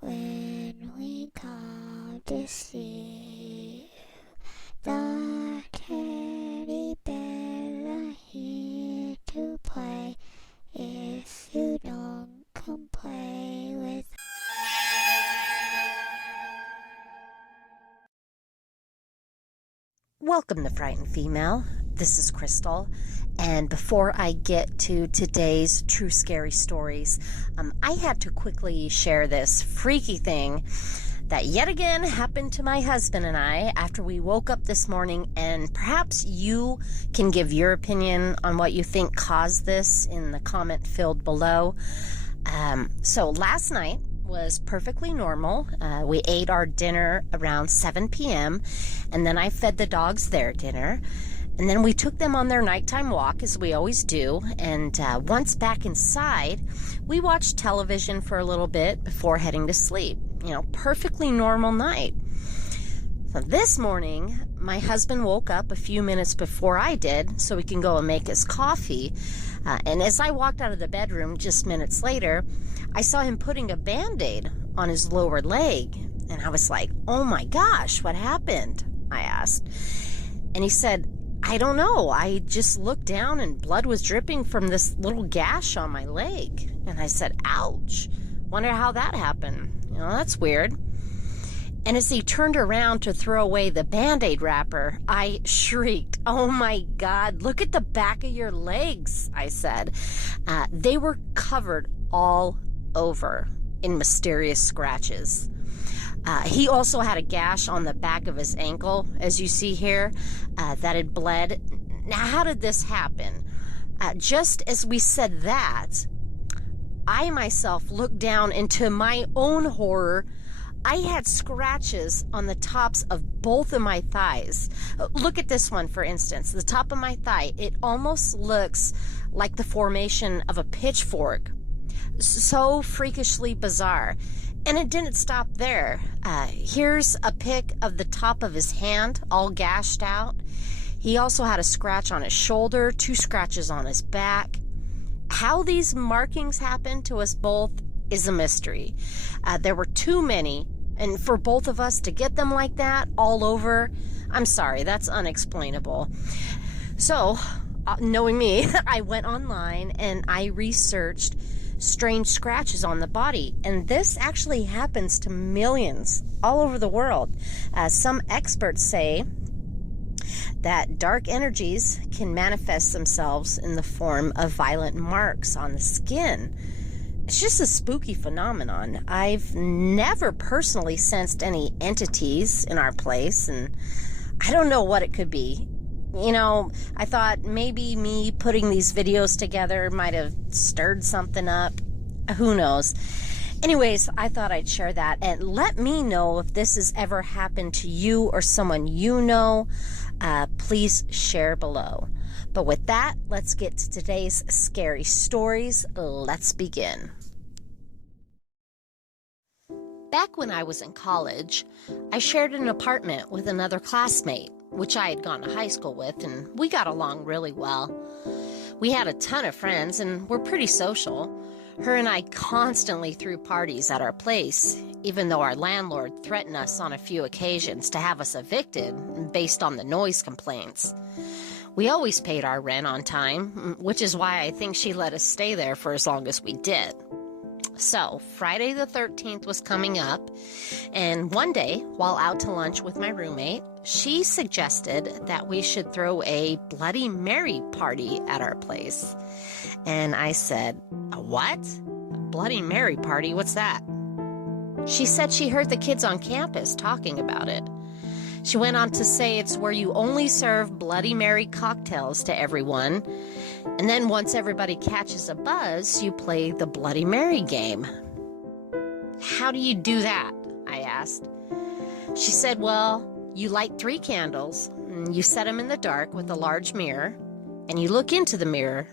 when we come to see the teddy bears are here to play. If you don't come play with. Welcome to Frightened Female. This is Crystal. And before I get to today's true scary stories, I had to quickly share this freaky thing that yet again happened to my husband and I after we woke up this morning, and perhaps you can give your opinion on what you think caused this in the comment field below. So last night was perfectly normal. We ate our dinner around 7 p.m. and then I fed the dogs their dinner. And then we took them on their nighttime walk, as we always do. And once back inside, we watched television for a little bit before heading to sleep. You know, perfectly normal night. So this morning, my husband woke up a few minutes before I did so he can go and make his coffee. And as I walked out of the bedroom just minutes later, I saw him putting a Band-Aid on his lower leg. And I was like, oh my gosh, what happened? I asked. And he said, I don't know. I just looked down and blood was dripping from this little gash on my leg. And I said, ouch. Wonder how that happened. You know, that's weird. And as he turned around to throw away the Band-Aid wrapper, I shrieked, oh my God, look at the back of your legs, I said. They were covered all over in mysterious scratches. He also had a gash on the back of his ankle, as you see here, that had bled. Now, how did this happen? Just as we said that, I myself looked down into my own horror. I had scratches on the tops of both of my thighs. Look at this one, for instance. The top of my thigh, it almost looks like the formation of a pitchfork. So freakishly bizarre. And it didn't stop there. Here's a pic of the top of his hand, all gashed out. He also had a scratch on his shoulder, 2 scratches on his back. How these markings happened to us both is a mystery. There were too many, and for both of us to get them like that all over, I'm sorry, that's unexplainable. So, knowing me, I went online and I researched strange scratches on the body, and this actually happens to millions all over the world. Some experts say that dark energies can manifest themselves in the form of violent marks on the skin. It's just a spooky phenomenon. I've never personally sensed any entities in our place, and I don't know what it could be. You know, I thought maybe me putting these videos together might have stirred something up. Who knows? Anyways, I thought I'd share that, and let me know if this has ever happened to you or someone you know. Please share below. But with that, let's get to today's scary stories. Let's begin. Back when I was in college, I shared an apartment with another classmate, which I had gone to high school with, and we got along really well. We had a ton of friends and were pretty social. Her and I constantly threw parties at our place, even though our landlord threatened us on a few occasions to have us evicted based on the noise complaints. We always paid our rent on time, which is why I think she let us stay there for as long as we did. So, Friday the 13th was coming up, and one day, while out to lunch with my roommate, she suggested that we should throw a Bloody Mary party at our place. And I said, "A what? A Bloody Mary party? What's that?" She said she heard the kids on campus talking about it. She went on to say it's where you only serve Bloody Mary cocktails to everyone, and then once everybody catches a buzz, you play the Bloody Mary game. How do you do that? I asked. She said, well, you light 3 candles, and you set them in the dark with a large mirror, and you look into the mirror,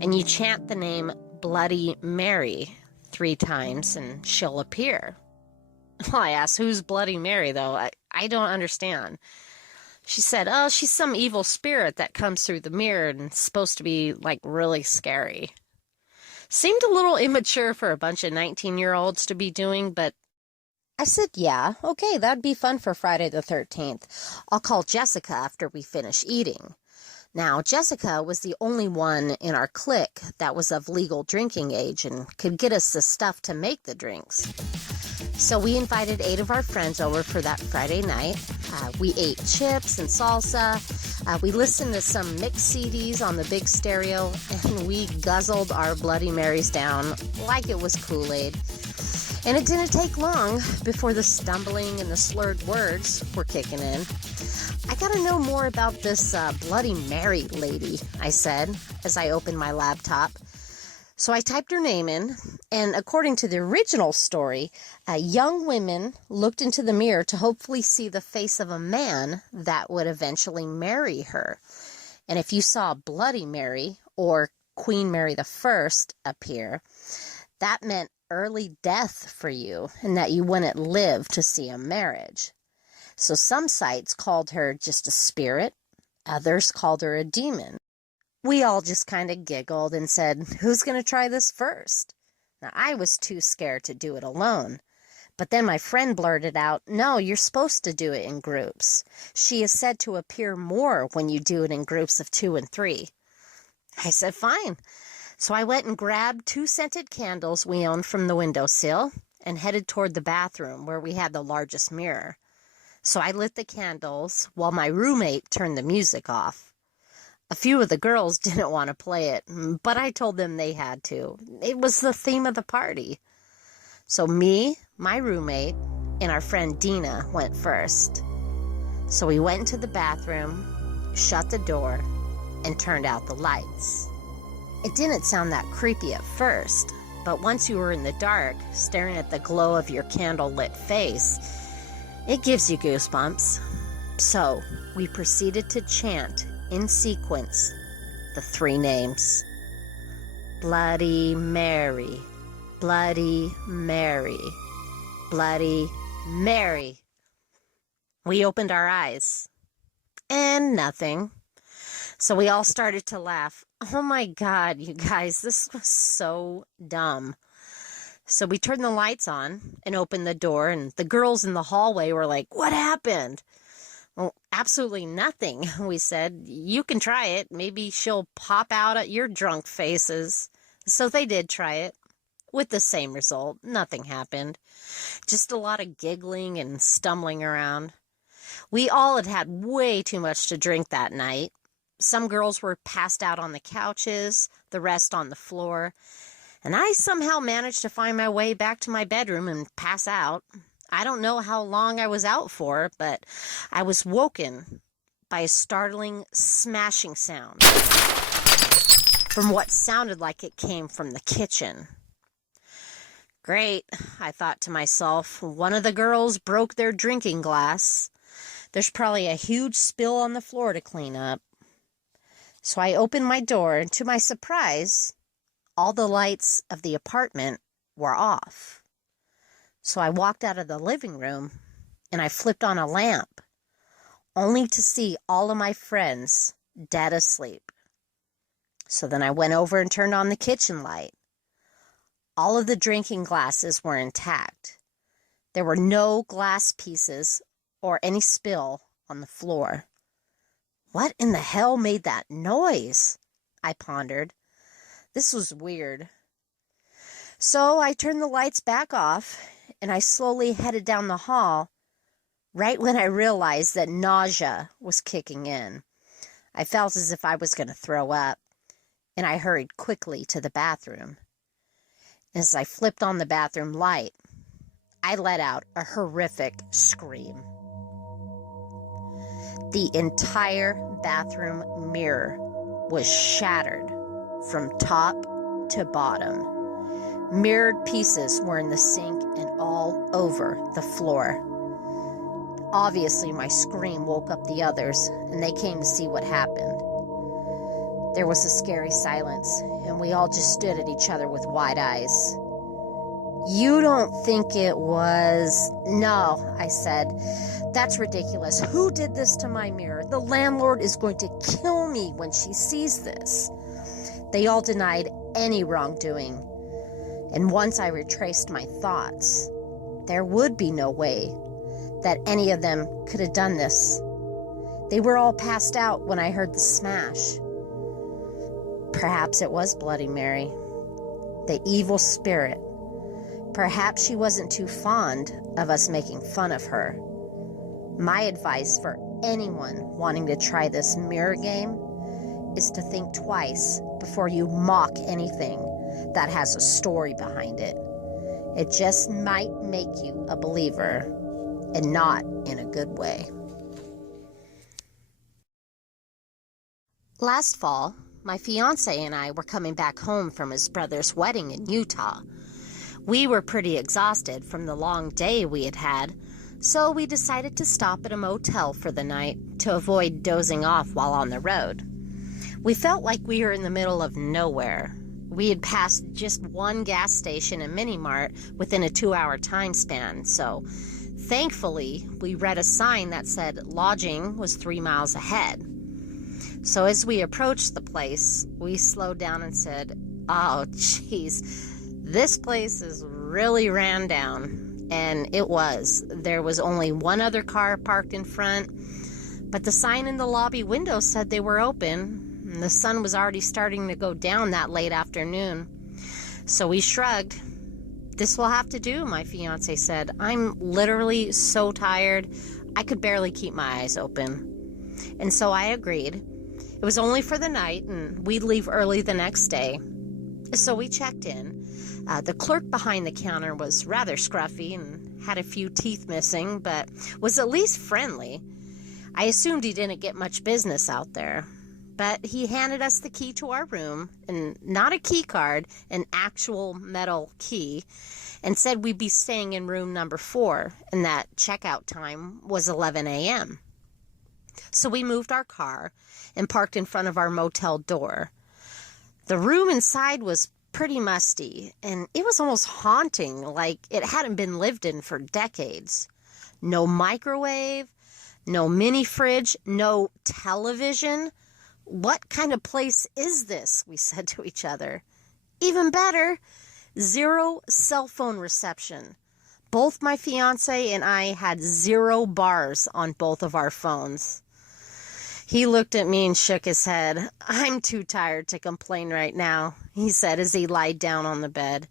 and you chant the name Bloody Mary 3 times, and she'll appear. Well, I asked, who's Bloody Mary, though? I don't understand. She said, oh, she's some evil spirit that comes through the mirror and is supposed to be, like, really scary. Seemed a little immature for a bunch of 19-year-olds to be doing, but I said, yeah, okay, that'd be fun for Friday the 13th. I'll call Jessica after we finish eating. Now, Jessica was the only one in our clique that was of legal drinking age and could get us the stuff to make the drinks. So we invited 8 of our friends over for that Friday night. We ate chips and salsa. We listened to some mixed CDs on the big stereo, and we guzzled our Bloody Marys down like it was Kool-Aid. And it didn't take long before the stumbling and the slurred words were kicking in. I gotta know more about this Bloody Mary lady, I said as I opened my laptop. So I typed her name in, and according to the original story, young women looked into the mirror to hopefully see the face of a man that would eventually marry her. And if you saw Bloody Mary or Queen Mary I appear, that meant early death for you and that you wouldn't live to see a marriage. So some sites called her just a spirit, others called her a demon. We all just kind of giggled and said, who's going to try this first? Now, I was too scared to do it alone. But then my friend blurted out, no, you're supposed to do it in groups. She is said to appear more when you do it in groups of 2 and 3. I said, fine. So I went and grabbed 2 scented candles we owned from the windowsill and headed toward the bathroom where we had the largest mirror. So I lit the candles while my roommate turned the music off. A few of the girls didn't want to play it, but I told them they had to. It was the theme of the party. So me, my roommate, and our friend Dina went first. So we went into the bathroom, shut the door, and turned out the lights. It didn't sound that creepy at first, but once you were in the dark, staring at the glow of your candle-lit face, it gives you goosebumps. So we proceeded to chant in sequence the 3 names. Bloody Mary, Bloody Mary, Bloody Mary. We opened our eyes, and nothing. So we all started to laugh. Oh my God, you guys, this was so dumb. So we turned the lights on and opened the door, and the girls in the hallway were like, what happened? Well, absolutely nothing, we said. You can try it. Maybe she'll pop out at your drunk faces. So they did try it, with the same result. Nothing happened. Just a lot of giggling and stumbling around. We all had had way too much to drink that night. Some girls were passed out on the couches, the rest on the floor, and I somehow managed to find my way back to my bedroom and pass out. I don't know how long I was out for, but I was woken by a startling smashing sound from what sounded like it came from the kitchen. Great, I thought to myself. One of the girls broke their drinking glass. There's probably a huge spill on the floor to clean up. So I opened my door, and to my surprise, all the lights of the apartment were off. So I walked out of the living room, and I flipped on a lamp, only to see all of my friends dead asleep. So then I went over and turned on the kitchen light. All of the drinking glasses were intact. There were no glass pieces or any spill on the floor. What in the hell made that noise? I pondered. This was weird. So I turned the lights back off, and I slowly headed down the hall, right when I realized that nausea was kicking in. I felt as if I was going to throw up, and I hurried quickly to the bathroom. As I flipped on the bathroom light, I let out a horrific scream. The entire bathroom mirror was shattered from top to bottom. Mirrored pieces were in the sink and all over the floor. Obviously, my scream woke up the others, and they came to see what happened. There was a scary silence, and we all just stood at each other with wide eyes. You don't think it was... No, I said. That's ridiculous. Who did this to my mirror? The landlord is going to kill me when she sees this. They all denied any wrongdoing. And once I retraced my thoughts, There would be no way that any of them could have done this. They were all passed out when I heard the smash. Perhaps it was Bloody Mary, the evil spirit. Perhaps she wasn't too fond of us making fun of her. My advice for anyone wanting to try this mirror game is to think twice before you mock anything that has a story behind it. It just might make you a believer, and not in a good way. Last fall, my fiance and I were coming back home from his brother's wedding in Utah. We were pretty exhausted from the long day we had had, so we decided to stop at a motel for the night to avoid dozing off while on the road. We felt like we were in the middle of nowhere. We had passed just one gas station and mini-mart within a 2-hour time span, so thankfully we read a sign that said lodging was 3 miles ahead. So as we approached the place, we slowed down and said, "Oh, geez, this place is really ran down." And it was. There was only one other car parked in front, but the sign in the lobby window said they were open, and the sun was already starting to go down that late afternoon. So we shrugged. "This will have to do," my fiance said. "I'm literally so tired, I could barely keep my eyes open." And so I agreed. It was only for the night, and we'd leave early the next day. So we checked in. The clerk behind the counter was rather scruffy and had a few teeth missing, but was at least friendly. I assumed he didn't get much business out there. But he handed us the key to our room, and not a key card, an actual metal key, and said we'd be staying in room number 4, and that checkout time was 11 a.m. So we moved our car and parked in front of our motel door. The room inside was pretty musty, and it was almost haunting, like it hadn't been lived in for decades. No microwave, no mini fridge, no television. "What kind of place is this?" we said to each other. Even better, 0 cell phone reception. Both my fiance and I had 0 bars on both of our phones. He looked at me and shook his head. "I'm too tired to complain right now," he said as he lied down on the bed.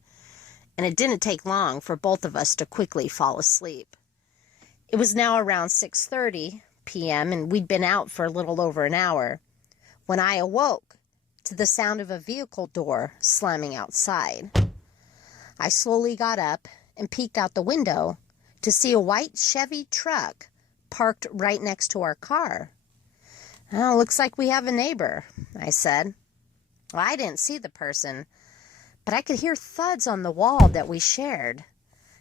And it didn't take long for both of us to quickly fall asleep. It was now around 6:30 p.m., and we'd been out for a little over an hour when I awoke to the sound of a vehicle door slamming outside. I slowly got up and peeked out the window to see a white Chevy truck parked right next to our car. "Well, looks like we have a neighbor," I said. Well, I didn't see the person, but I could hear thuds on the wall that we shared.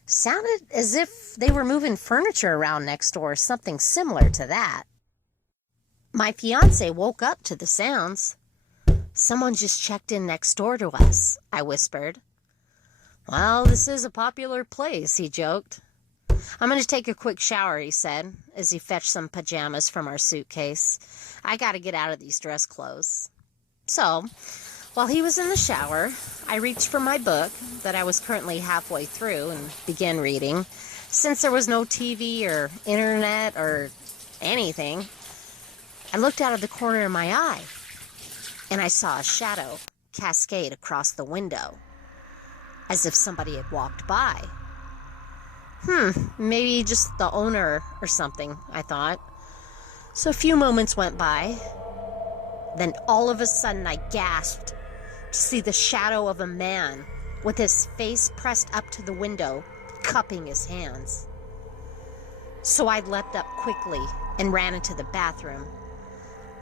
Sounded as if they were moving furniture around next door, something similar to that. My fiance woke up to the sounds. "Someone just checked in next door to us," I whispered. "Well, this is a popular place," he joked. "I'm going to take a quick shower," he said, as he fetched some pajamas from our suitcase. "I got to get out of these dress clothes." So, while he was in the shower, I reached for my book that I was currently halfway through and began reading. Since there was no TV or internet or anything, I looked out of the corner of my eye, and I saw a shadow cascade across the window, as if somebody had walked by. Maybe just the owner or something, I thought. So a few moments went by. Then all of a sudden I gasped to see the shadow of a man with his face pressed up to the window, cupping his hands. So I leapt up quickly and ran into the bathroom.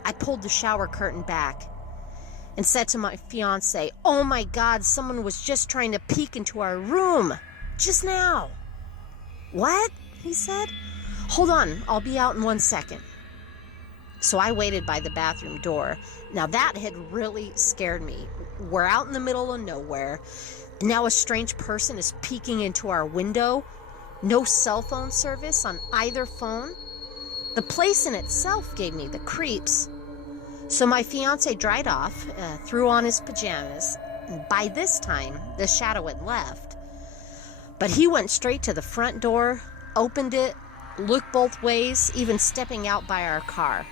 I pulled the shower curtain back and said to my fiance, "Oh my God, someone was just trying to peek into our room just now." "What?" he said. "Hold on, I'll be out in 1 second." So I waited by the bathroom door. Now that had really scared me. We're out in the middle of nowhere. Now a strange person is peeking into our window. No cell phone service on either phone. The place in itself gave me the creeps. So my fiance dried off, threw on his pajamas. By this time, the shadow had left. But he went straight to the front door, opened it, looked both ways, even stepping out by our car.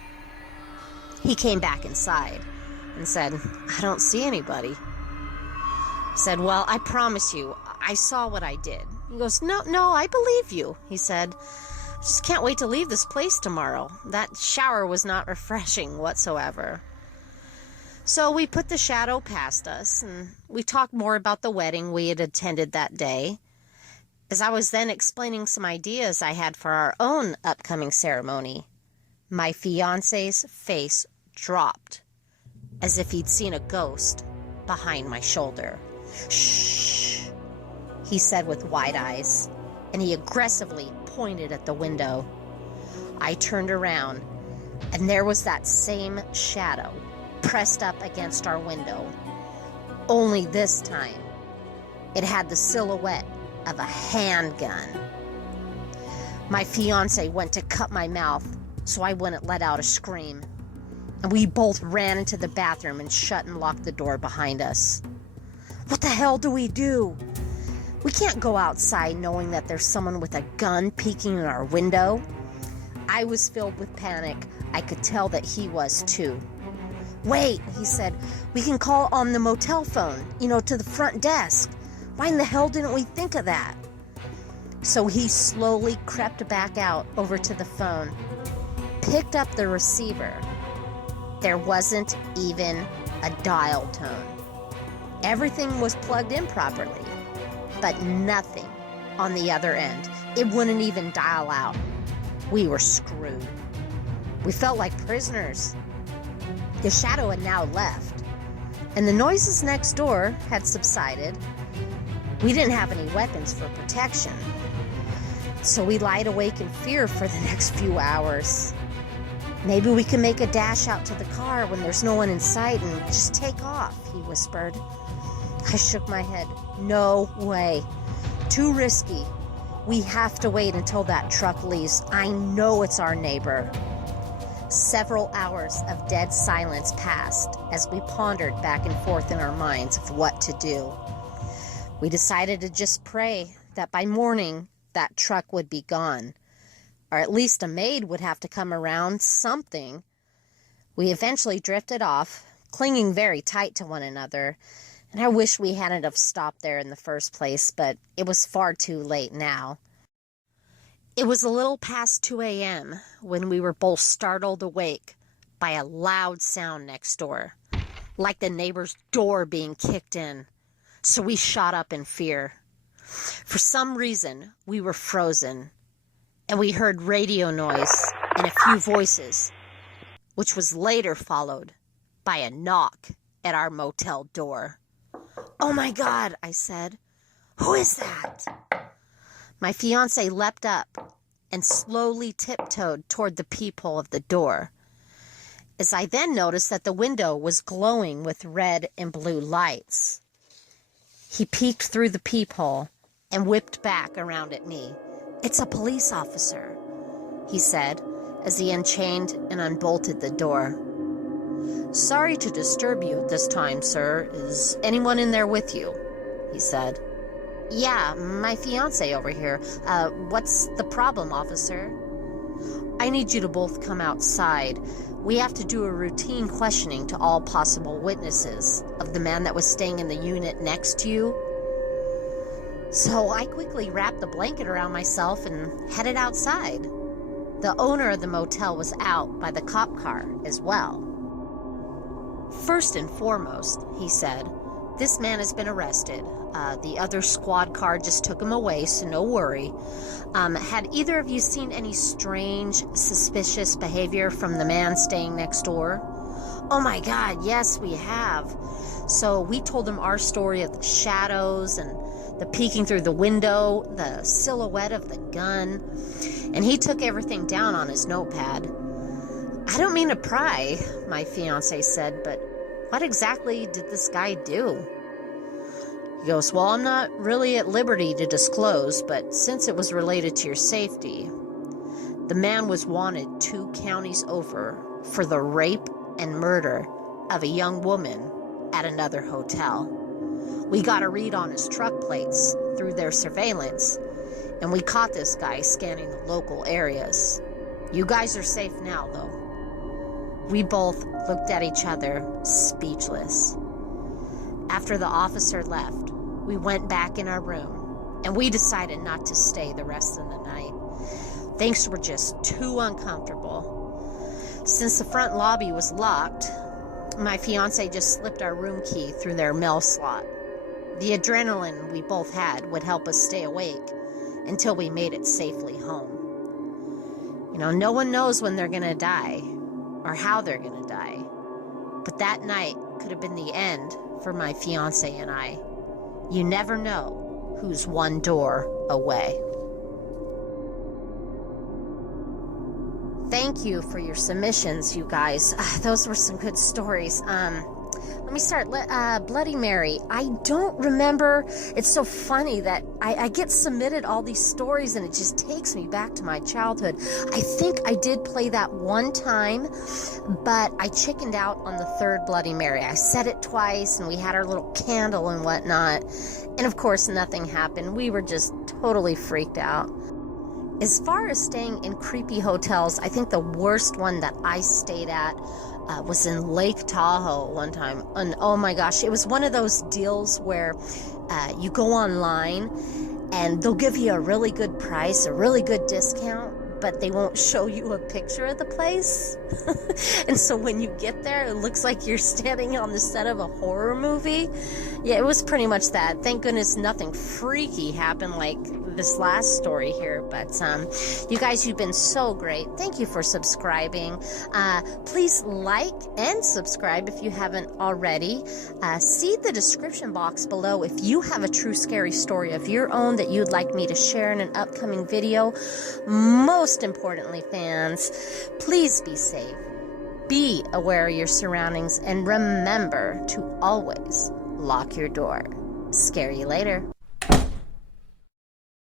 He came back inside and said, "I don't see anybody." I said, "Well, I promise you, I saw what I did." He goes, No, I believe you." He said, "I just can't wait to leave this place tomorrow. That shower was not refreshing whatsoever." So we put the shadow past us, and we talked more about the wedding we had attended that day. As I was then explaining some ideas I had for our own upcoming ceremony, my fiancé's face dropped, as if he'd seen a ghost behind my shoulder. "Shh," he said with wide eyes, and he aggressively pointed at the window. I turned around, and there was that same shadow pressed up against our window. Only this time, it had the silhouette of a handgun. My fiancé went to cut my mouth so I wouldn't let out a scream, and we both ran into the bathroom and shut and locked the door behind us. What the hell do we do? We can't go outside knowing that there's someone with a gun peeking in our window. I was filled with panic. I could tell that he was too. "Wait," he said, "we can call on the motel phone, to the front desk. Why in the hell didn't we think of that?" So he slowly crept back out over to the phone, picked up the receiver. There wasn't even a dial tone. Everything was plugged in properly, but nothing on the other end. It wouldn't even dial out. We were screwed. We felt like prisoners. The shadow had now left, and the noises next door had subsided. We didn't have any weapons for protection, so we lied awake in fear for the next few hours. "Maybe we can make a dash out to the car when there's no one in sight and just take off," he whispered. I shook my head. "No way. Too risky. We have to wait until that truck leaves. I know it's our neighbor." Several hours of dead silence passed as we pondered back and forth in our minds of what to do. We decided to just pray that by morning that truck would be gone, or at least a maid would have to come around, something. We eventually drifted off, clinging very tight to one another, and I wish we hadn't have stopped there in the first place, but it was far too late now. It was a little past 2 a.m. when we were both startled awake by a loud sound next door, like the neighbor's door being kicked in. So we shot up in fear. For some reason, we were frozen, and we heard radio noise and a few voices, which was later followed by a knock at our motel door. "Oh my God," I said. "Who is that?" My fiancé leapt up and slowly tiptoed toward the peephole of the door, as I then noticed that the window was glowing with red and blue lights. He peeked through the peephole and whipped back around at me. "It's a police officer," he said as he unchained and unbolted the door. "Sorry to disturb you at this time, sir. Is anyone in there with you?" he said. "Yeah, my fiancé over here. What's the problem, officer?" "I need you to both come outside. We have to do a routine questioning to all possible witnesses of the man that was staying in the unit next to you." So I quickly wrapped the blanket around myself and headed outside. The owner of the motel was out by the cop car as well. "First and foremost," he said, "this man has been arrested. The other squad car just took him away, so no worry. Had either of you seen any strange, suspicious behavior from the man staying next door?" "Oh my God, yes, we have." So we told him our story of the shadows and the peeking through the window, the silhouette of the gun, and he took everything down on his notepad. "I don't mean to pry," my fiancé said, "but what exactly did this guy do?" He goes, "Well, I'm not really at liberty to disclose, but since it was related to your safety, the man was wanted 2 counties over for the rape and murder of a young woman at another hotel. We got a read on his truck plates through their surveillance, and we caught this guy scanning the local areas. You guys are safe now, though. We both looked at each other, speechless. After the officer left, we went back in our room, and we decided not to stay the rest of the night. Things were just too uncomfortable. Since the front lobby was locked, my fiance just slipped our room key through their mail slot. The adrenaline we both had would help us stay awake until we made it safely home. You know, no one knows when they're gonna die or how they're gonna die. But that night could have been the end for my fiance and I. You never know who's one door away. Thank you for your submissions, you guys. Those were some good stories. Let me start. Bloody Mary. I don't remember. It's so funny that I get submitted all these stories and it just takes me back to my childhood. I think I did play that one time, but I chickened out on the third Bloody Mary. I said it twice and we had our little candle and whatnot. And of course, nothing happened. We were just totally freaked out. As far as staying in creepy hotels, I think the worst one that I stayed at was in Lake Tahoe one time. And oh my gosh, it was one of those deals where you go online and they'll give you a really good price, a really good discount, but they won't show you a picture of the place. And so when you get there, it looks like you're standing on the set of a horror movie. Yeah, it was pretty much that. Thank goodness nothing freaky happened like this last story here, but you guys, you've been so great. Thank you for subscribing. Please like and subscribe if you haven't already. See the description box below if you have a true scary story of your own that you'd like me to share in an upcoming video. Most importantly, fans, please be safe, be aware of your surroundings, and remember to always lock your door. Scare you later.